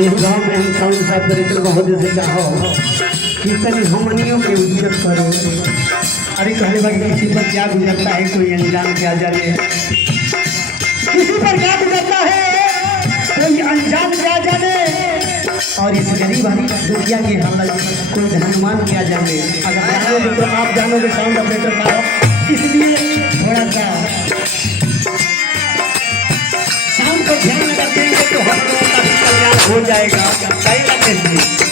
भाई गाँव में हम साउंड साहब करे बहुत से चाहो कीर्तन हमनियों के उज्जत करो। अरे कहले बात किसी पर क्या गुजरता है कोई अनजान क्या जाने, किसी पर क्या गुजरता है कोई अनजान क्या जाने, और इस गरीब दुनिया के हालत कोई धनवान क्या जाने। अगर जानोगे तो आप जानोगे साउंड ऑपरेटर साहब, इसलिए थोड़ा सा साउंड को ध्यान अगर देंगे तो हम लोगों का भी कल्याण हो जाएगा। सही लगते हैं।